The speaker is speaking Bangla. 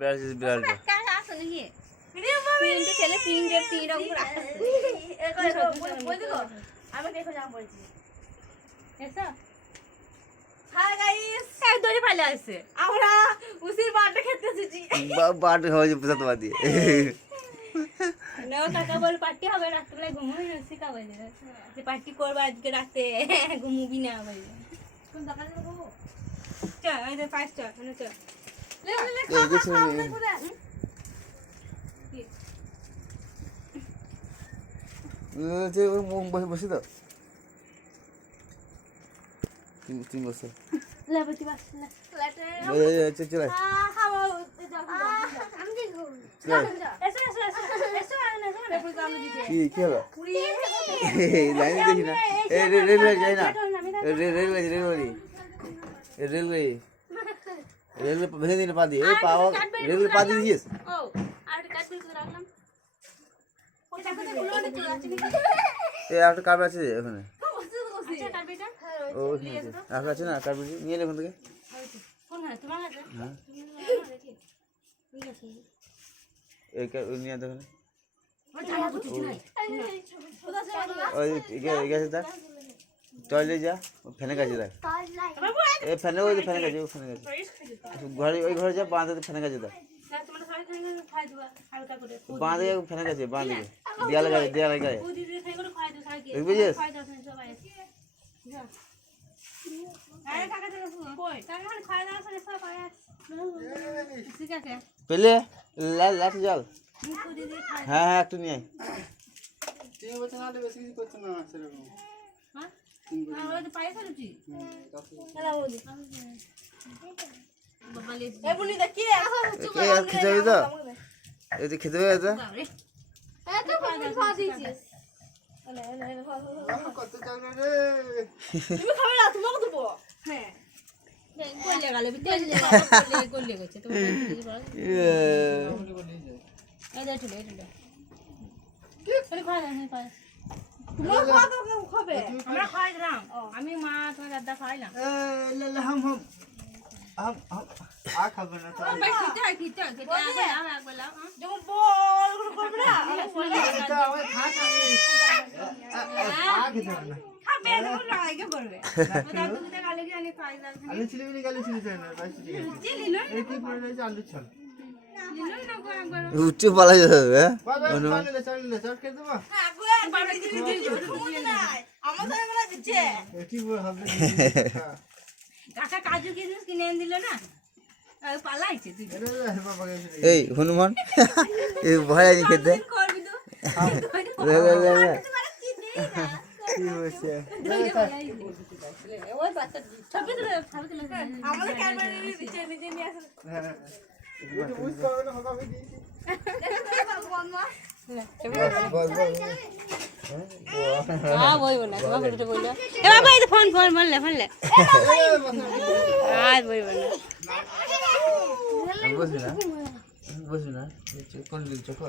বিড়ালটা আমরা উসির বার্থডে খেতে এসেছি। বার্থডে হয়েছে পোষা তোমার দিয়ে কাকা বল পার্টি হবে রাত্রে ঘুমোই রসি কা বলে যে পার্টি করবো আজকে রাতে ঘুমুবি না বলে কোন দোকানে যাবো? চল এই যে 5 চল মানে চল লে লে লে খাও খাও লে করে। বসে তো তুমি বসে লে বসি বাস লে লেটে চলে খাও আমি কি করব চল এসো এসো এসো এসো আর না লে পুরি চালু দিতে। কি হলো পুরি লাইন দেখি না রেলওয়ে যাই না রেলওয়ে ভেঙে দিন পা দিয়ে এই পাওয়া রেলওয়ে পা দিয়ে দিয়েছিস ও আর কাট করে রাখলাম ওটা কোথায় গুলো নিতে যাচ্ছে এই একটা কার্ড আছে ওখানে আচ্ছা কাট বেটা ও আর আছে না কার্ড নিয়ে এলে ওখান থেকে কোন হয় তোমার কাছে হ্যাঁ ঠিক আছে এই নিয়ে দেখুন কোথা থেকে ওই গেছে তা টয়লেট যা ফ্যানের কাছে দেখ এই ফ্যানে ওই ফ্যানের কাছে ফ্যানের কাছে ঘরে ওই ঘরে যা বাঁধে ফ্যানের কাছে দেখ তোমরা সবাই খাই দিবা হালকা করে বাঁধে ফ্যানের কাছে বাঁধে দেয়ালে গায়ে ও দিদি খাই করে খাই দিও সবাইকে বুঝেছিস খাই দাও সবাই যা আরে কাকা থেকে কই কাকা খাই দাও সবাই ঠিক আছে পেলে লাঠি জল মুকু দিদি খাই হ্যাঁ একটু নিয়ে তুমি বলছো না বেশি কিছু করছো না সেরকম হ্যাঁ ওই তো পায়ে ফেলছি হ্যালো বৌদি বাবা লে এ বুনি দেখি খেতে হবে তো এই যে খেতে হবে তো এত ফুল খা দিছিস এলে এলে এলে কত চাইলে রে তুমি খাবে না তোমাকে দেবো। হ্যাঁ গোলে গেল বিতে গোলে গেছে তোমার দিদি বল এই দে চলে চলে আরে খাই না খাই তোমাকে খাওয়া তো কেউ খাবে। আমরা খাই দিলাম আমি মা তোমার দাদা খাইলাম हम आ खबर ना तो ভাই খেতে আগে একবার লাও যখন বল করে করবে না तो ओए खा आ के ना খাবে যখন লাগাইকে করবে দাদু কিটা গালে কি জানি খাই দাও आलू छिले भी गाली छिले ना बस চিলি না एक ही पड़े जा आलू छल লিলো না গো একবার উচ্চ পালা যাবে बाबा चल ले चल के दो আগুয়ে বাড়ি দিবি দিবি না আমার তো এগুলা দিচ্ছে। एक ही वो हम কাকা কাজু কিনে এনে দিল না আর পালাইছে তুই अरे बाबा के এই হনুমান এই ভয় আছে খেতে করবি তো কি হচ্ছে ওই বাচ্চা ছবি তুলে আমাদের ক্যামেরা দিচ্ছে নিজে নিয়ে আসে। उस पावे ना होगा भी दी ভগবান মা হ্যাঁ বইবো না তোমাকে তো বললো এ বাবা এই ফোন বললে আর বইবো না বসবি না কোন দিল চোখ